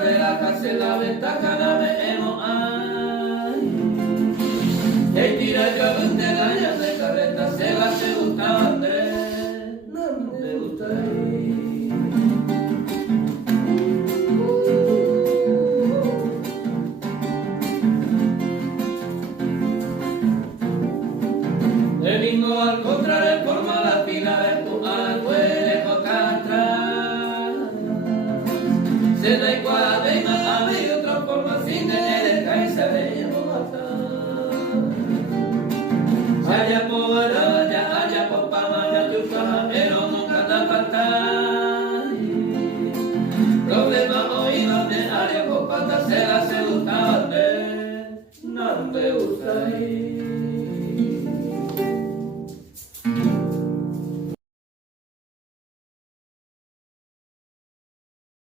de la casa en la ventaja la vemos ahí. Y tira yo donde la ya de carreta se la se gusta Andrés, no te gusta ahí. De bingo al contrario forma la fila de tu abuelo acá atrás. Se da igual de más y otra forma sin tener el se veíamos matar. Allá por allá por Pamaya, tu caja, pero nunca te falta. Problema oído de área por pata se hace